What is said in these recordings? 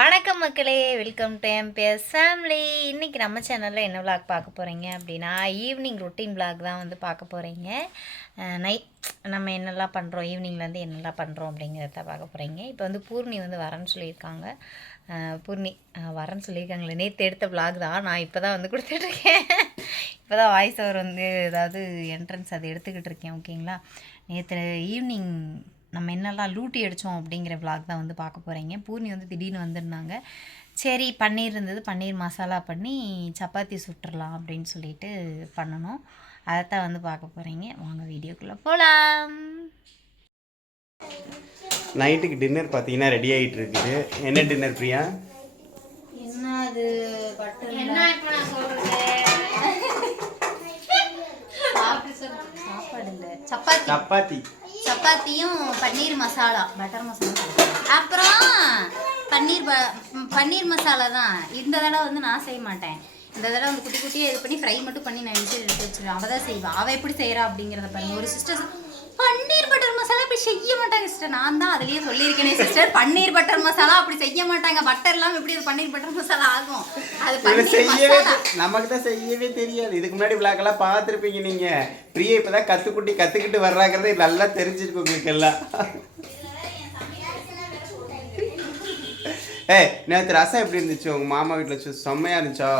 வணக்கம் மக்களே, welcome to MBS family. இன்றைக்கி நம்ம சேனலில் என்ன விளாக் பார்க்க போகிறீங்க அப்படின்னா, ஈவினிங் ரொட்டீன் விளாக் தான் வந்து பார்க்க போகிறீங்க. நம்ம என்னெல்லாம் பண்ணுறோம், ஈவினிங்லேருந்து என்னெல்லாம் பண்ணுறோம் அப்படிங்கிறத பார்க்க போகிறீங்க. இப்போ வந்து பூர்ணி வந்து வரேன்னு சொல்லியிருக்காங்க. பூர்ணி வரேன்னு சொல்லியிருக்காங்களே, நேற்று எடுத்த விளாக் தான் நான் இப்போ தான் வந்து கொடுத்துட்ருக்கேன். இப்போ தான் வாய்ஸ் ஓவர் வந்து ஏதாவது என்ட்ரன்ஸ் அது எடுத்துக்கிட்டு இருக்கேன். ஓகேங்களா, நேற்று ஈவினிங் நம்ம என்னெல்லாம் லூட்டி அடித்தோம் அப்படிங்கிற விளாக் தான் வந்து பார்க்க போகிறீங்க. பூர்ணி வந்து திடீர்னு வந்திருந்தாங்க. சரி, பன்னீர் இருந்தது, பன்னீர் மசாலா பண்ணி சப்பாத்தி சுட்டுடலாம் அப்படின்னு சொல்லிட்டு பண்ணணும். அதைத்தான் வந்து பார்க்க போகிறீங்க. வாங்க வீடியோக்குள்ளே போகலாம். நைட்டுக்கு டின்னர் பார்த்தீங்கன்னா ரெடி ஆகிட்டு இருக்குது. என்ன டின்னர் பிரியா? என்ன அது பட்டர் சாப்பாடு இல்லை, சப்பாத்தி. சப்பாத்தியும் பன்னீர் மசாலா, பட்டர் மசாலா, அப்புறம் பன்னீர் மசாலா தான். இந்த தடவை வந்து நான் செய்ய மாட்டேன். இந்த தடவை வந்து குட்டி குட்டியாக இது பண்ணி ஃப்ரை மட்டும் பண்ணி நான் எடுத்து வச்சுருவேன். அவள் தான் செய்வாள். அவள் எப்படி செய்கிறா அப்படிங்கிறத பாருங்க. ஒரு சிஸ்டர் பன்னீர் பட்டர் மசாலா அப்படி செய்ய மாட்டாங்க சிஸ்டர். நான் தான் அதுலேயே சொல்லியிருக்கேனே சிஸ்டர், பன்னீர் பட்டர் மசாலா அப்படி செய்ய மாட்டாங்க. பட்டர் இல்லாமல் எப்படி அது பன்னீர் பட்டர் மசாலா ஆகும்? அது செய்யவே நமக்கு தான் செய்யவே தெரியாது. இதுக்கு முன்னாடி விளாக்கெல்லாம் பார்த்துருப்பீங்க நீங்கள். பிரியா இப்போ தான் கற்றுக்கிட்டு வர்றாங்கிறதே நல்லா தெரிஞ்சிருக்கு உங்களுக்கு எல்லாம். நேற்று ரசம் எப்படி இருந்துச்சு? உங்கள் மாமா வீட்டில் வச்சு செம்மையாக இருந்துச்சா?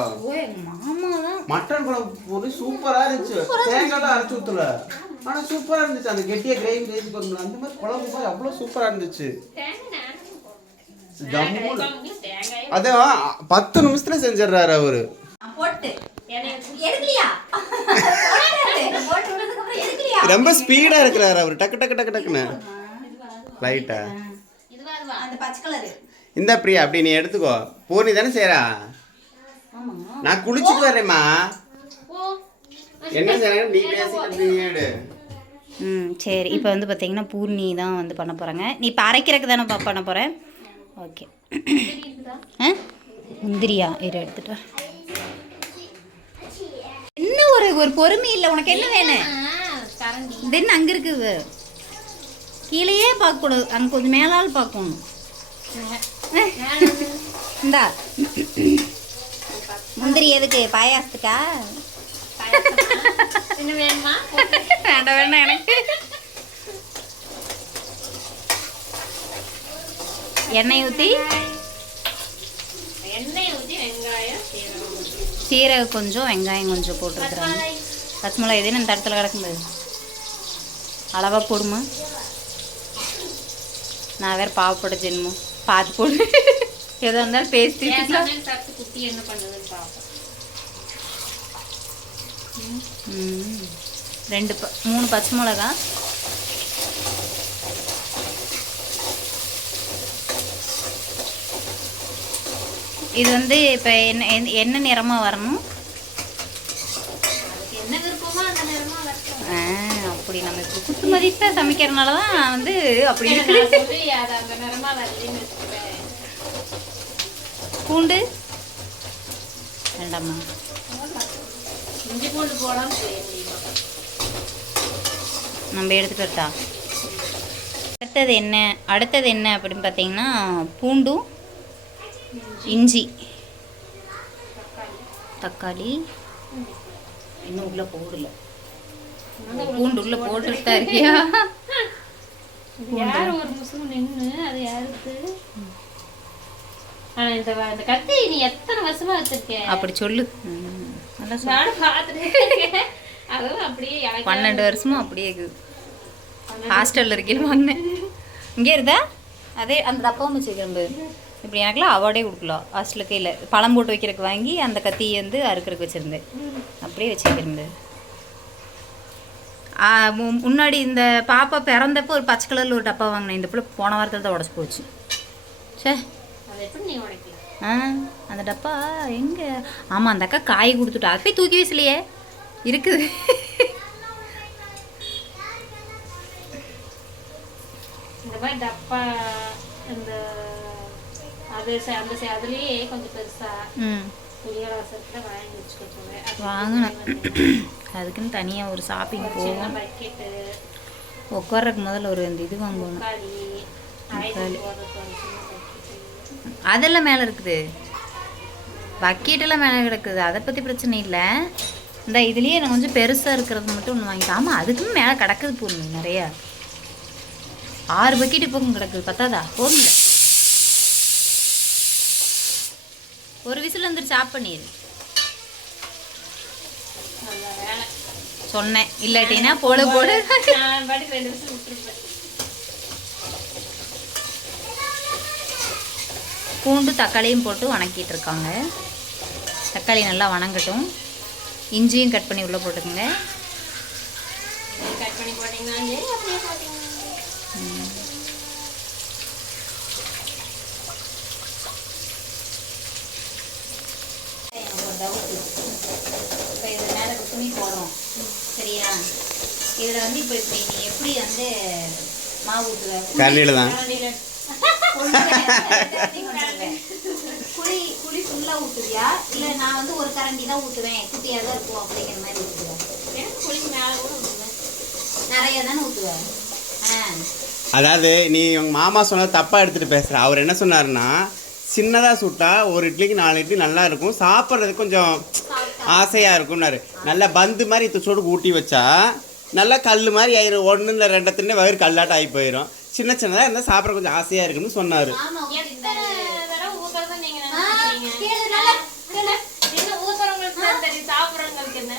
மாமா தான் மட்டன் குழம்பு போது சூப்பராக இருந்துச்சு. தேங்காய் அரைச்சி ஊற்றல, ஆனால் சூப்பராக இருந்துச்சு. அந்த கெட்டியாக கிரேவி பண்ணல, அந்த மாதிரி குழம்பு போது அவ்வளோ சூப்பராக இருந்துச்சு. அதான் 10 நிமிஷத்துல செஞ்சிடறாரு அவரு. ரொம்ப ஸ்பீடா இருக்கிறாரு அவரு. டக்கு டக்கு டக்கு டக்குன்னு லைட்டா. இந்த பிரியா அப்படி நீ எடுத்துக்கோ. பூர்ணி தானே செய்யறா? நான் குளிச்சுட்டு வரேம்மா. என்ன செய்யறாங்க நீ பேசிட்டு? சரி, இப்போ வந்து பார்த்தீங்கன்னா பூர்ணி தான் வந்து பண்ண போகிறாங்க. நீ இப்போ அரைக்கிறதுக்கு தானே பண்ண போகிறேன். ஓகே. முந்திரியா இரு எடுத்துட்டு வர. என்ன ஒரு பொறுமை இல்லை உனக்கு? என்ன வேணும்? தென் அங்கே இருக்குது, கீழேயே பார்க்கக்கூடாது, அங்கே கொஞ்சம் மேலால் பார்க்கணும். இந்தா முந்திரி எதுக்கு? பாயாசத்துக்கா? வேண்டாம் எனக்கு. எண்ணெய் ஊற்றி சீரகம் கொஞ்சம், வெங்காயம் கொஞ்சம் போட்டுருக்குறாங்க. பச்சை மிளகாய் எதுன்னு இந்த இடத்துல கிடக்கும்போது அளவாக போடுமா? நான் வேறு பாவப்பட ஜென்மம் பார்த்து போடு. எதோ இருந்தாலும் பேசி 3 பச்சை மிளகா, இது வந்து இப்போ என்ன நிறமாக வரணும்? அப்படி நம்ம இப்போ குத்து மதிப்பாக சமைக்கிறதுனால தான் வந்து அப்படி பூண்டு வேண்டாமா? நம்ம எடுத்துகிட்டு வரட்டா? அடுத்தது என்ன அப்படின்னு பார்த்தீங்கன்னா பூண்டும் இஞ்சி, தக்காளி இன்னும் உள்ளே போடல. பூண்டு உள்ளே போட்டுட்டு தான் இருக்கியா? ஒரு முஸ்லிம் நின்று அது யாருக்கு? இந்த கத்தி நீ எத்தனை வருஷமா வச்சிருக்க? அப்படி சொல்லு. நானும் பார்த்துட்டு அதுவும் அப்படியே 12 வருஷமும் அப்படியே இருக்குது. ஹாஸ்டலில் இருக்கேன் வாங்கினேன். இங்கே இருந்தா அதே அந்த தப்பாவும் வச்சுக்கிறேன். இப்படி எனக்குலாம் அவார்டே கொடுக்கலாம். ஹாஸ்டலுக்கு இல்லை, பழம் போட்டு வைக்கிறதுக்கு வாங்கி அந்த கத்தியை வந்து அறுக்கிறதுக்கு வச்சுருந்தேன். அப்படியே வச்சுக்கிறேன். முன்னாடி இந்த பாப்பா பிறந்தப்போ ஒரு பச்சை கலரில் ஒரு டப்பா வாங்கினேன். இந்த பிள்ளை போன வாரத்தில் தான் உடச்சி போச்சு. சே, அந்த டப்பா எங்கே? ஆமாம், அந்த அக்கா காய் கொடுத்துட்டா. அது போய் தூக்கி வீசலையே இருக்குது. இந்த மாதிரி டப்பா இந்த அதுலேயே கொஞ்சம் பெருசா வாங்கினேன். அதுக்குன்னு தனியாக ஒரு ஷாப்பிங் போவோம். உட்கார்றதுக்கு முதல்ல ஒரு இந்த இது வாங்கணும். அதெல்லாம் மேலே இருக்குது, பக்கெட்டெல்லாம் மேலே கிடக்குது, அதை பற்றி பிரச்சனை இல்லை. இந்த இதுலேயே நான் கொஞ்சம் பெருசாக இருக்கிறது மட்டும் ஒன்று வாங்கிட்டேன். ஆமாம், அதுக்குமே மேலே கிடக்குது போகணும் நிறையா. 6 பக்கெட்டு பக்கம் கிடக்குது, பத்தாதா? போகல, ஒரு விசில் வந்துருச்சு, ஆஃப் பண்ணிடு. சொன்னேன் இல்லாட்டினா போடு போடு. நான் பாட்டுக்கு 2 விசில் விட்டுருப்பேன். பூண்டு தக்காளியும் போட்டு வணக்கிட்டு இருக்காங்க. தக்காளி நல்லா வணங்கட்டும். இஞ்சியும் கட் பண்ணி உள்ளே போட்டுக்கோங்க. கட் பண்ணி போட்டிங்கன்னா சரி, அப்படியே போட்டிங்கன்னா எனக்கு ஒரு டவுட்டு. இப்போ இது மேலே துணி போடுறோம் சரியா? இதில் வந்து இப்போ இப்படி நீ எப்படி வந்து மாவு ஊற்றுவ? கரண்டியில் தான். குழி ஃபுல்லாக ஊற்றுவியா, இல்லை நான் வந்து ஒரு கரண்டி தான் ஊற்றுவேன், குட்டியாக தான் இருக்கும் அப்படிங்கிற மாதிரி ஊற்றுவேன்? குழிக்கு மேலே கூட ஊற்றுவேன். நிறைய தானே ஊற்றுவேன். அதாவது நீ உங்கள் மாமா சொன்னது தப்பாக எடுத்துகிட்டு பேசுகிற. அவர் என்ன சொன்னார்னா, சின்னதாக சுட்டா ஒரு இட்லிக்கு 4 இட்லி நல்லா இருக்கும், சாப்பிட்றதுக்கு கொஞ்சம் ஆசையாக இருக்கும்னாரு. நல்லா பந்து மாதிரி சூடு ஊட்டி வச்சா நல்லா கல் மாதிரி ஆயிரும். 1 இல்லை 2 தின்னு வயிறு கல்லாட்டம் ஆகி போயிடும். சின்ன சின்னதாக இருந்தால் சாப்பிட்ற கொஞ்சம் ஆசையாக இருக்குன்னு சொன்னார். எத்தனை தடவை ஊத்துறதை நீங்க நினைச்சிட்டீங்க? என்ன ஊத்துறவங்களுக்கு தான் தெரியும், சாப்பிட்றவங்களுக்கு என்ன?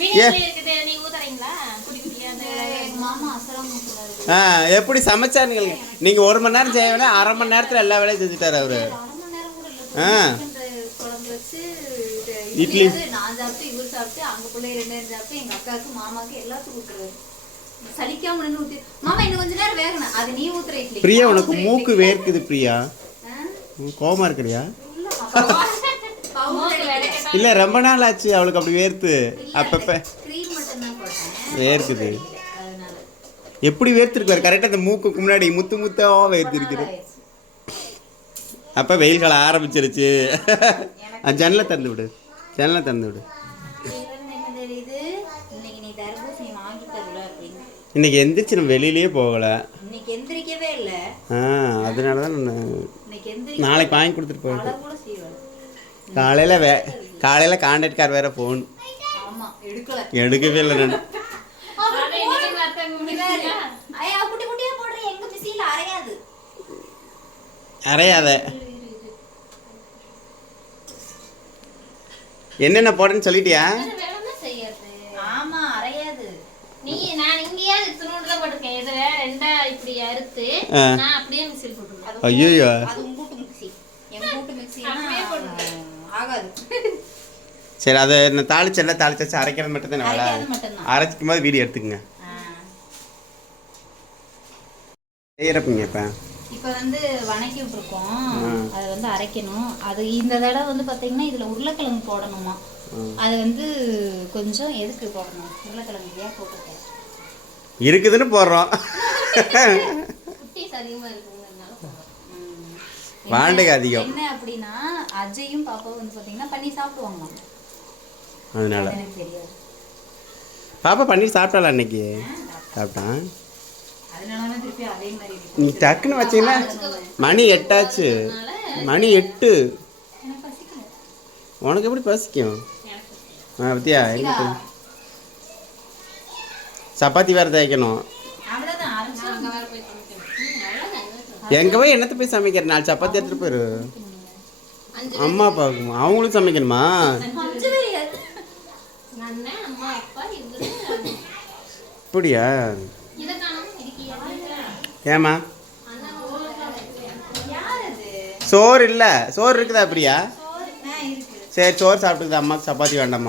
வீட்டுல இருக்குது, நீங்க ஊத்துறீங்களா? குடி குடியா எப்படி சமைச்சாருங்க? நீங்கள் 1 மணி நேரம் செய்ய வேணா 1/2 மணி நேரத்தில் எல்லா வேலையும் செஞ்சுட்டார் அவர். இட்லி நான் சாப்பிட்டு, இவர் சாப்பிட்டு, அங்க பிள்ளை 2 பேரும் சாப்பிட்டு, எங்க அக்காவுக்கு மாமாவுக்கு எல்லாத்துக்கும் ஊத்துறாரு. சலிக்காம நின்று ஊத்தி, மாமா இன்னும் கொஞ்ச நேரம் வேகணும், அது நீ ஊத்துற இட்லி. பிரியா, உனக்கு மூக்கு வேர்க்குது பிரியா, கோவமா இருக்கிறியா? இல்ல ரொம்ப நாள் ஆச்சு அவளுக்கு அப்படி வேர்த்து. அப்பப்ப வேர்க்குது. எப்படி வேர்த்திருக்காரு கரெக்டாக அந்த மூக்குக்கு முன்னாடி முத்து முத்தா வேர்த்திருக்குது. அப்போ வெயில் காலம் ஆரம்பிச்சிருச்சு. ஜன்னலை திறந்து விடு, ஜன்னலை திறந்து விடு. இன்னைக்கு எந்திரிச்சு நம்ம வெளியிலேயே போகலை. எந்திரிக்கவே இல்லை. அதனால தான் நான் நாளைக்கு வாங்கி கொடுத்துட்டு போயிட்டேன். காலையில் கான்டாக்ட் கார் வேற ஃபோன் எடுக்கவே இல்லை. நான் அரையாத என்னென்ன போடுன்னு சொல்லிட்டியா? ஆமா அரையாது. நீ நான் இங்கேயே துணுண்டு தான் போட்டிருக்கேன். இது வேற 2 இப்படி அறுத்து நான் அப்படியே மிக்ஸில் போட்டுருவேன். ஐயோ, அது உங்கூட்டு மிக்ஸி, எங்கூட்டு மிக்ஸி ஆகாது. சரி, அதை நான் தாளிச்செல்லாம் தாளிச்சாச்சு, அரைக்கிறது மட்டும் தான். வேலை அரைச்சிக்கும் போது வீடியோ எடுத்துக்கங்க. செய்யறப்பீங்க இப்போ வந்து வணக்கி விட்டுருக்கோம், அதை வந்து அரைக்கணும். அது இந்த தடவை வந்து பார்த்தீங்கன்னா இதில் உருளைக்கிழங்கு போடணுமா. அது வந்து கொஞ்சம் எதுக்கு போடணும்? உருளைக்கிழங்கு ஏன் போட்டிருக்கேன் இருக்குதுன்னு போடுறோம். குட்டீஸ் அதிகமாக இருக்குங்கிறதுனால வாண்டகை அதிகம். என்ன அப்படின்னா அஜயும் பாப்பாவும் வந்து பார்த்தீங்கன்னா பன்னீர் சாப்பிடுவாங்க, அதனால எனக்கு தெரியாது. பாப்பா பன்னீர் சாப்பிட்டாளா? அன்னைக்கு சாப்பிட்டான். நீ டக்குன்னு வச்சீங்கன்னா மணி 8 ஆச்சு. மணி 8. உனக்கு எப்படி பசிக்கும்? பத்தியா, சப்பாத்தி வேற தேய்க்கணும். எங்க போய் என்னத்தை போய் சமைக்கிற? 4 சப்பாத்தி எடுத்துட்டு போயிரு. அம்மா அப்பாவுக்கு அவங்களும் சமைக்கணுமா? இப்படியா? ஏமா சோறு இல்லை? சோறு இருக்குதா பிரியா? சரி, சோறு சாப்பிட்டுக்குது. அம்மாவுக்கு சப்பாத்தி வேண்டாம்.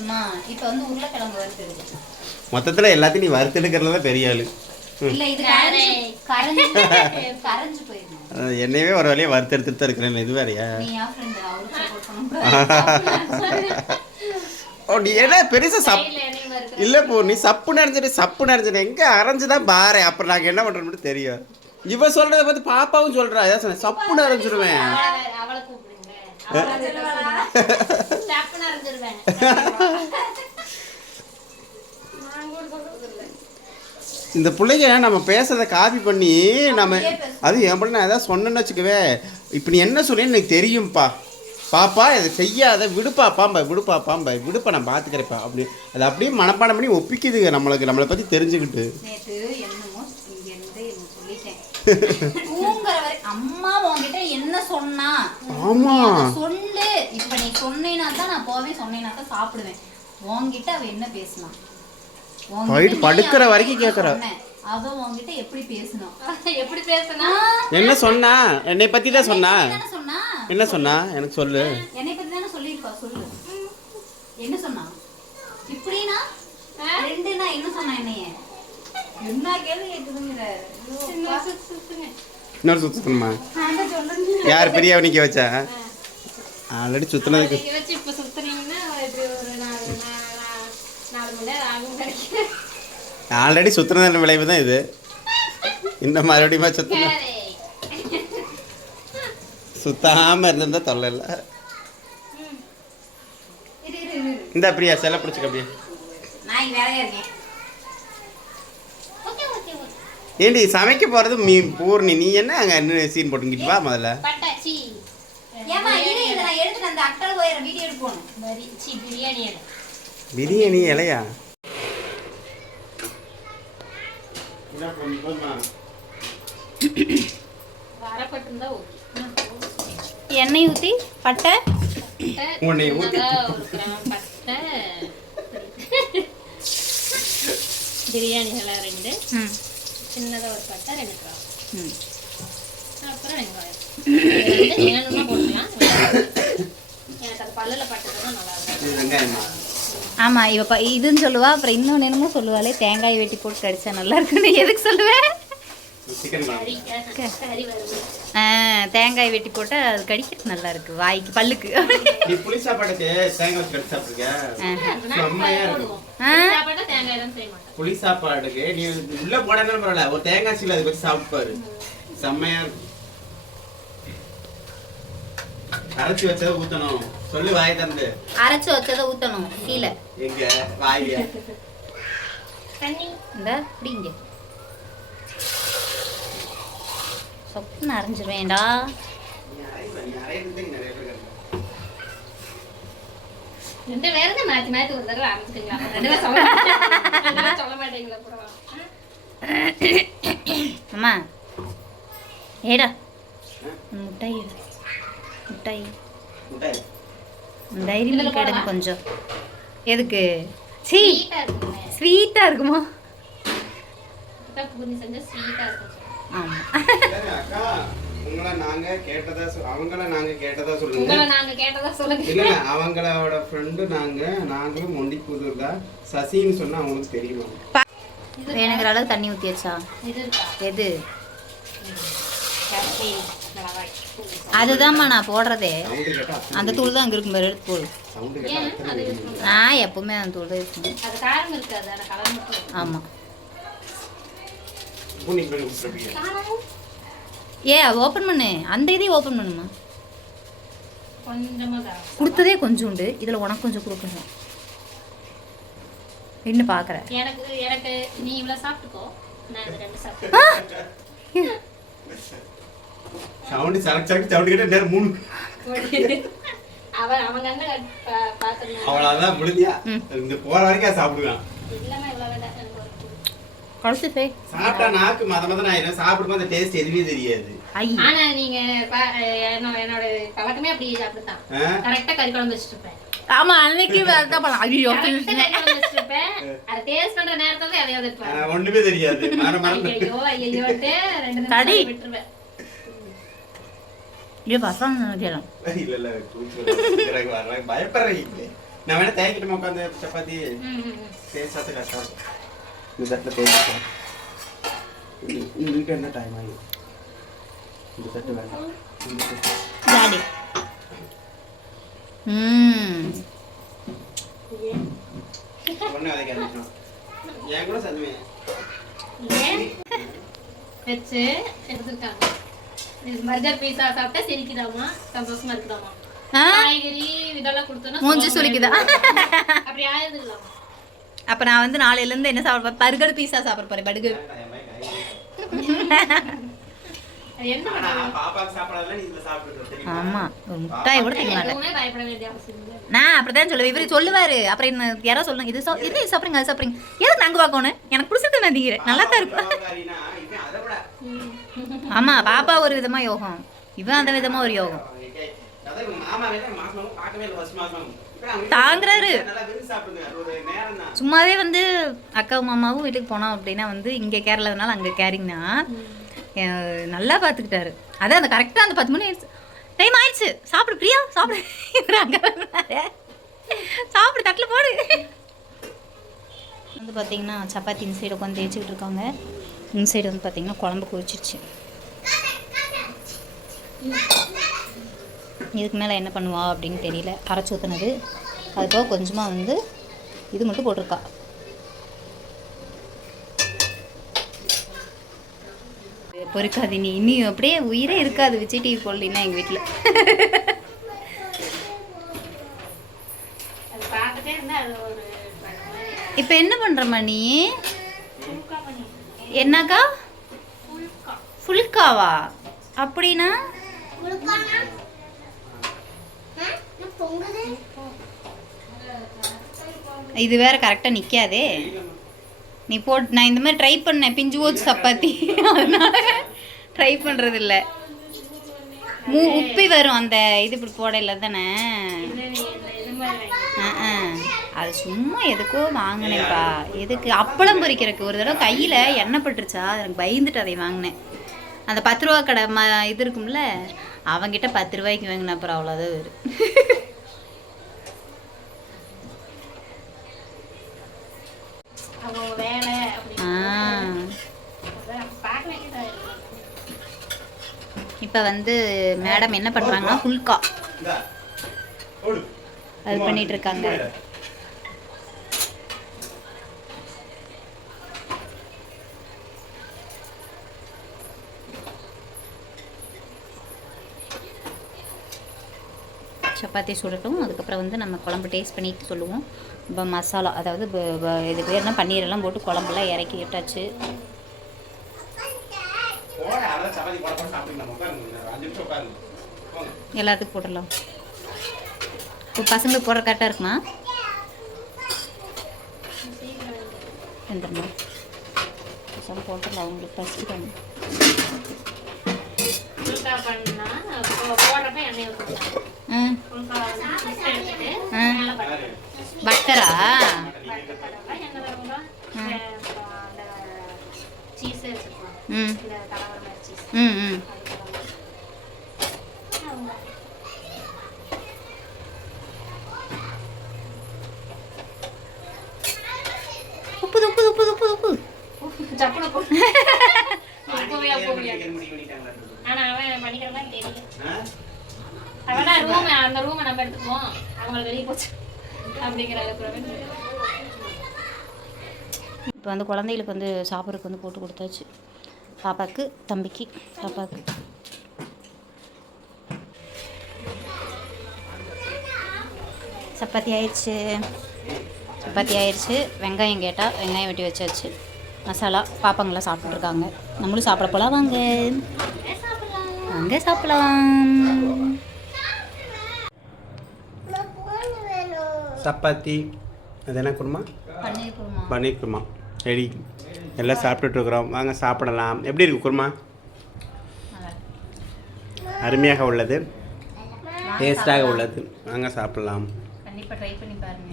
அம்மா இப்போ வந்து உருளைக்கிழங்கு வறுத்து மொத்தத்தில் எல்லாத்தையும் நீ வறுத்தெடுக்கிறதுல தான் பெரிய ஆளு. என்னையவே ஒரு வழியாக வறுத்தெடுத்துட்டு தான் இருக்கிறேன். இது வேறையா? ஓ, நீ என்ன பெருசா இல்லை போ, நீ சப்பு நிறைஞ்சிட்டு எங்கே அரைஞ்சுதான் பாரு. அப்புறம் நாங்கள் என்ன பண்ணுறோம்னு தெரியும். இவ சொல்றத பார்த்து பாப்பாவும் சொல்றா. அதான் சொன்னேன், சப்பு நிறைஞ்சிருவேன். இந்த பிள்ளைங்க நம்ம பேசுறதை காப்பி பண்ணி நம்ம அது என் பிள்ளை நான் ஏதாவது சொன்னேன்னு வச்சுக்கவே இப்போ நீ என்ன சொன்னேன்னு எனக்கு தெரியும்ப்பா பாப்பா இதை செய்யாத விடுப்பாப்பாம்பா விடுப்பா நான் பார்த்துக்கிறேப்பா அப்படி அதை அப்படியே மனப்பாடம் பண்ணி ஒப்பிக்குதுங்க நம்மளை பற்றி தெரிஞ்சுக்கிட்டு நேத்து என்னமோ இங்க இருந்து சொல்லிட்டேன் தூங்குற வரை அம்மா உன்கிட்ட என்ன சொன்னா ஆமா சொல்லு இப்ப நீ சொன்னேனா தான் நான் போவேன் சொன்னேனா தான் சாப்பிடுவேன் உன்கிட்ட அவ என்ன பேசினா போயிட்டு படுக்கிற வரைக்கும் கேட்குற அவ உன்கிட்ட எப்படி பேசணும் எப்படி பேசுனா என்ன சொன்னா என்னை பத்தி தான் சொன்னா என்ன சொன்னா என்ன சொன்னா எனக்கு சொல்லு என்னை பத்தி தானே சொல்லிருப்பா சொல்லு என்ன சொன்னா இப்படினா ரெண்டுனா என்ன சொன்னா என்னைய என்ன கேள்வி கேக்குதுங்கற இன்னொரு சுத்தணுமா யார் பெரிய நிக்க வச்சா ஆல்ரெடி சுத்தினதுக்கு வச்சு இப்ப சுத்துறீங்கன்னா இப்படி ஒரு 4 மணி நேரம் ஆகும் நினைக்கிறேன். ஆல்ரெடி சுத்தினதன் விளைவு தான் இது இந்த மறுபடியும் சுத்தாம இருந்திருந்தா தொல்லை இல்லை இந்த பிரியா செல்ல பிடிச்சிக்க அப்படியே நான் இங்க வேலையா இருக்கேன் ஏண்டி சமைக்க போறது மீ பூர்ணி நீ என்ன அங்க என்ன சீன் போட்டுங்கிட்டு வா முதல்ல பட்டாச்சி ஏமா இதை நான் எடுத்து அந்த அக்கல் போயிர வீடியோ எடுப்போம் பிரியாணி பிரியாணி இலையா வரப்பட்டிருந்தா ஓகே. எண்ணெய் ஊத்தி பட்டை உன்னை ஊத்தி சின்னதா ஒரு கிராம் பட்டை பிரியாணி இலை 2 சின்னதா ஒரு பட்டை 2 கிராம் அப்புறம் வெங்காயம் வேணும்னா போட்டுக்கலாம் எனக்கு அது பல்லுல பட்டதுன்னா நல்லா இருக்கும் வெங்காயமா ஆமா இவ இதுன்னு சொல்லுவா அப்புறம் இன்னொன்று என்னமோ சொல்லுவாளே தேங்காய் வெட்டி போட்டு கடிச்சா நல்லா இருக்குன்னு எதுக்கு சொல்லுவேன் சிக்கன் கறி வருது தேங்காய் வெட்டி போட்டா அது கடிக்கிறது நல்லா இருக்கு வாய்க்கு பல்லுக்கு நீ புளி சாப்பாடுக்கு தேங்காய் வச்சு கடிச்சு சாப்பிட்டுருக்க செம்மையா இருக்கும் சாப்பாட்டா தேங்காய் தான் செய்ய மாட்டேன் புளி சாப்பாடுக்கு நீ உள்ள போடணும் பரவாயில்ல ஒரு தேங்காய் சீல அதை வச்சு சாப்பிட்டு பாரு செம்மையா இருக்கும் அரைச்சி வச்சதை ஊத்தணும் சொல்லி வாய் தந்து அரைச்சு வச்சதை ஊத்தணும் கீழே எங்க வாயில தண்ணி இந்த பிடிங்க சொப்பு அரைஞ்சிருவேன்டா ரெண்டு பேரும் தான் மாத்தி மாத்தி ஒரு தடவை ஆரம்பிச்சுக்கலாம் ரெண்டு பேரும் சொல்ல மாட்டீங்களா அப்புறம் அம்மா ஏடா முட்டாய் எடு முட்டாய் டைரி மில்க் எடுங்க கொஞ்சம் எதுக்கு சீ ஸ்வீட்டா இருக்குமே ஸ்வீட்டாக இருக்குமா பூரி செஞ்சா ஸ்வீட்டா இருக்கும் ஆமாம் அக்கா உங்களை நாங்க கேட்டதா அவங்கள நாங்க கேட்டதா சொல்லுங்க உங்களை நாங்க கேட்டதா சொல்லுங்க இல்ல அவங்களோட ஃப்ரெண்டு நாங்களும் மொண்டிப்புதூர் தான் சசின்னு சொன்னா அவங்களுக்கு தெரியுமா வேணுங்கிற அளவு தண்ணி ஊற்றியாச்சா இது இருக்கா எது காஷ்மீரி மிளகாய் அதுதான்மா நான் போடுறதே சவுண்டு கேட்டா அந்த தூள் தான் அங்கே இருக்கும் பாரு எடுத்து போடு சவுண்டு கேட்டா ஏன் அத்தனை அது தெரியும். நான் எப்பவுமே அந்த தூள் தான் யூஸ் பண்ணுவேன் அது காரம் இருக்காது ஆனா கலர் மட்டும் இருக்கும். ஆமாம் பூ நீங்க பண்ணி கொடுத்துருப்பீங்க ஏ ஓப்பன் பண்ணு அந்த இதையும் ஓப்பன் பண்ணுமா கொஞ்சமா காரம் கொடுத்ததே கொஞ்சோண்டு இதில் உனக்கு கொஞ்சம் கொடுக்கணும் இன்னும் பார்க்குறேன் எனக்கு நீ இவ்வளவு சாப்பிட்டுக்கோ நான் இது 2 சாப்பிட்டு சவுண்டு சரக்கு சவுண்டு கேட்டா நேரம் 3 அவங்க அங்க பாத்துருந்தாங்க அவ்வளவுதான் முடிஞ்சியா இந்த போற வரைக்கும் அதை சாப்பிடுவேன் இல்லம்மா இவ்வளவு வேண்டாம் எனக்கு ஒரு கடைசி போய் சாப்பிட்டா நாக்கு மத ஆயிரும் சாப்பிடும்போது அந்த டேஸ்ட் எதுவுமே தெரியாது ஐ ஆனா நீங்க என்னோட பழக்கமே அப்படி சாப்பிட்டுதான் கரெக்டா கறி குழம்பு வச்சுட்டு இருப்பேன் ஆமா அன்னைக்கு அதான் பண்ணலாம் ஐயோ கரெக்டா கறி குழம்பு வச்சுட்டு இருப்பேன் அதை டேஸ்ட் பண்ற நேரத்துல எதையாவது இருப்பேன் ஒண்ணுமே தெரியாது ஐயோட்டு 2 தடி. நிமிஷம் விட்டுருவேன் இது பசங்க நினைக்கலாம் இல்ல எனக்கு வர்றாங்க பயப்படுறீங்க நான் வேணா தேங்கிட்டு உட்காந்து சப்பாத்தி பேசாத கஷ்டம் இந்த தட்டில் தேங்கிட்டேன் இன்னைக்கு என்ன டைம் ஆகி இந்த தட்டு வேண்டாம் இந்த தட்டு டாடி ஒண்ணு அதை கேட்டுட்டோம் என் கூட சதுமே வச்சு எடுத்துருக்காங்க இது பர்கர் பீஸா சாப்பிட்டா சிரிக்குதாமா சந்தோஷமா இருக்குதாமா காய்கறி இதெல்லாம் கொடுத்தோம்னா மூஞ்சி சுளிக்குதா அப்படி ஆயிருதுலாமா அப்போ நான் வந்து நாளையிலேருந்து என்ன சாப்பிட போகிறேன்? பர்கர் பீஸா சாப்பிட போகிறேன். பர்கர். அது என்ன ஆனா, பாப்பாக்கு சாப்பிடாதெல்லாம் நீ இதுல சாப்பிட்டுக்கோ, தெரியுமா? ஆமாம், ஒரு முட்டாய் கூட திங்க மாட்டேன். எதுவுமே பயப்பட வேண்டிய அவசியம் இல்லை. நான் அப்படிதான் சொல்லுவேன். இவர் சொல்லுவார். அப்புறம் என்ன யாரோ சொல்லுங்க, இது இது சாப்பிட்றீங்க, அது சாப்பிட்றீங்க. எதுக்கு நாங்கள் பார்க்கணும்? எனக்கு பிடிச்சது நான் திங்கிறேன். நல்லா தான் இருக்கும். பாப்பாக்காரினா, இவன் அதை விட ஆமாம், பாப்பா ஒரு விதமாக யோகம், இவன் அந்த விதமாக ஒரு யோகம் அதாவது இவங்க மாமாவே தான் மாசம் பார்க்கவே இல்லை, first மாசம். இப்ப அவங்க தாங்குறாரு. நல்லா விருந்து சாப்பிடுங்க, அது ஒரு நேரம் தான். சும்மாவே வந்து அக்காவும் மாமாவும் வீட்டுக்கு போனோம் அப்படின்னா வந்து இங்கே கேரளானால அங்கே கேரிங்னா நல்லா பார்த்துக்கிட்டாரு. அதான் அந்த கரெக்டாக அந்த 10 மணி ஆயிடுச்சு, டைம் ஆயிடுச்சு, சாப்பிடு பிரியா சாப்பிடு. இவர் அங்கே சாப்பிடு, தட்டில் போடு. வந்து பார்த்தீங்கன்னா சப்பாத்தி இந்த சைடு உட்காந்து தேய்ச்சிக்கிட்டு இருக்காங்க. இந்த சைடு வந்து பார்த்தீங்கன்னா குழம்பு கொதிச்சிருச்சு. இதுக்கு மேலே என்ன பண்ணுவா அப்படின்னு தெரியல. அரைச்சி ஊற்றுனது அதுக்காக கொஞ்சமாக வந்து இது மட்டும் போட்டிருக்கா. பொறுக்காது நீ இன்னும் அப்படியே உயிரே இருக்காது விஜய் டிவி போடலின்னா எங்கள் வீட்டில். அது பார்த்துட்டே இருந்தா அது ஒரு இப்போ என்ன பண்ணுறம்மா நீ? புல்கா பண்ணி என்னக்கா? புல்கா ஃபுல்காவா? அப்படின்னா இது வேற கரெக்டாக நிற்காதே. நீ போட்டு நான் இந்த மாதிரி ட்ரை பண்ணேன், பிஞ்சு போச்சு சப்பாத்தி, அதனால ட்ரை பண்ணுறது இல்லை. உப்பி வரும் அந்த இது இப்படி போடையில் தானே. இது மாதிரி அது சும்மா எதுக்கோ வாங்கினேன்ப்பா. எதுக்கு? அப்பளம் பொரிக்கிறதுக்கு. ஒரு தடவை கையில் எண்ணெய் பட்டுருச்சா, எனக்கு பயந்துட்டு அதை வாங்கினேன். அந்த 10 ரூபா கடை இது இருக்கும்ல, அவங்கிட்ட 10 ரூபாய்க்கு வாங்கின அப்புறம் அவ்வளோதான் வரும். அவங்க வேலை பார்க்க வேண்டியதா இருக்கு. இப்போ வந்து மேடம் என்ன பண்ணுறாங்கன்னா ஃபுல்கா இந்தா, போடு. அது பண்ணிட்டு இருக்காங்க. சப்பாத்தி சுடட்டும், அதுக்கப்புறம் வந்து நம்ம குழம்பு டேஸ்ட் பண்ணிட்டு சொல்லுவோம். இப்போ மசாலா, அதாவது இது பேர் என்ன, பன்னீரெல்லாம் போட்டு குழம்புலாம் இறக்கி விட்டாச்சு. போட, அதான் சப்பாத்தி போட போட சாப்பிட்டுக்கலாம். உட்காருங்க, ஒரு 5 நிமிஷம் உட்காருங்க. போங்க. எல்லாத்துக்கும் போட்டுடலாம். இப்போ பசங்களுக்கு போடுற கரெக்டாக இருக்குமா? வந்துடுமா? பசங்க போட்டுடலாம், அவங்களுக்கு ஃபஸ்ட்டு பண்ணு. புல்கா பண்ணா போடுறப்ப எண்ணெய் ஊற்றணும். புல்கா எடுத்துட்டு மேலே பட்டர் பட்டரா? பட்டர் எண்ணெய் வரும்போது அந்த சீஸே வச்சுருக்கோம். ம் இந்த கலவர மாதிரி சீஸ் ம் ம் உப்பு உப்பு உப்பு உப்பு உப்பு சப்புன போ மாட்டிக்கிட்டே முடிவு பண்ணிட்டாங்களா? ஆனா அவன் பண்ணிக்கிற மாதிரி தெரியல. ஆ? அவனா ரூம் அந்த ரூமை நம்ம எடுத்துக்குவோம், அவங்கள வெளியே போச்சு அப்படிங்கிற இப்போ வந்து குழந்தைகளுக்கு வந்து சாப்பிட்றதுக்கு வந்து போட்டு கொடுத்தாச்சு. பாப்பாவுக்கு, தம்பிக்கு, பாப்பாவுக்கு. சப்பாத்தி ஆயிடுச்சு, சப்பாத்தி ஆயிடுச்சு. வெங்காயம் கேட்டால் வெங்காயம் வெட்டி வச்சாச்சு. மசாலா பாப்பாங்களாம் சாப்பிட்ருக்காங்க. நம்மளும் சாப்பிட போகலாம், வாங்க வாங்க சாப்பிடலாம். சப்பாத்தி, அது என்ன குருமா? பன்னீர் குருமா. பன்னீர் குருமா ரெடி. எல்லாம் சாப்பிட்டுட்டு இருக்கிறோம், வாங்க சாப்பிடலாம். எப்படி இருக்கு குருமா? அருமையாக உள்ளது, டேஸ்டாக உள்ளது. வாங்க சாப்பிடலாம். கண்டிப்பாக ட்ரை பண்ணி பாருங்க.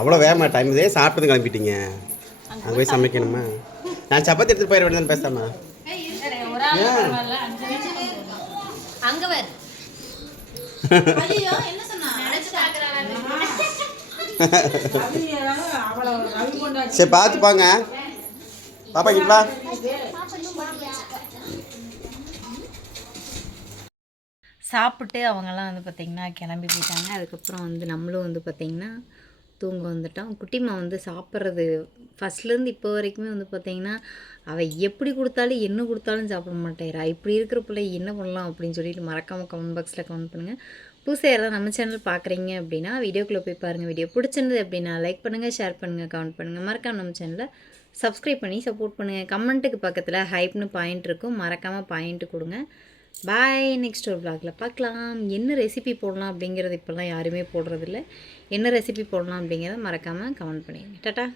அவ்வளோ வேகமாக டைம் இதே சாப்பிட்டு கிளம்பிட்டீங்க. அங்கே போய் சமைக்கணுமா? நான் சப்பாத்தி எடுத்துகிட்டு போயிட வேண்டியது பேசாமா? அங்க வர். ஐயோ என்ன சொன்னா? சரி பார்த்து பாங்க பாப்பா, கிட்ட வா. சாப்பிட்டு அவங்கெல்லாம் வந்து பார்த்திங்கன்னா கிளம்பி போயிட்டாங்க. அதுக்கப்புறம் வந்து நம்மளும் வந்து பார்த்திங்கன்னா தூங்க வந்துட்டோம். குட்டிமா வந்து சாப்பிட்றது ஃபஸ்ட்லேருந்து இப்போ வரைக்குமே வந்து பார்த்திங்கன்னா அவள் எப்படி கொடுத்தாலும் என்ன கொடுத்தாலும் சாப்பிட மாட்டேறா. இப்படி இருக்கிற பிள்ளை என்ன பண்ணலாம் அப்படின்னு சொல்லிட்டு மறக்காமல் கமெண்ட் பாக்ஸில் கமெண்ட் பண்ணுங்கள். புதுசாக யாராவது நம்ம சேனல் பார்க்குறீங்க அப்படின்னா வீடியோக்குள்ளே போய் பாருங்கள். வீடியோ பிடிச்சிருந்தது அப்படின்னா லைக் பண்ணுங்கள், ஷேர் பண்ணுங்கள், கமெண்ட் பண்ணுங்கள். மறக்காம நம்ம சேனலை சப்ஸ்கிரைப் பண்ணி சப்போர்ட் பண்ணுங்கள். கமெண்ட்டுக்கு பக்கத்தில் ஹைப்னு பாயிண்ட் இருக்கும், மறக்காமல் பாயிண்ட்டு கொடுங்க. பாய். நெக்ஸ்ட் ஒரு vlogல பார்க்கலாம். என்ன ரெசிபி போடலாம் அப்படிங்கிறது இப்போல்லாம் யாருமே போடுறதில்ல. என்ன ரெசிபி போடலாம் அப்படிங்கிறத மறக்காமல் கமெண்ட் பண்ணிடுங்க. டாட்டா.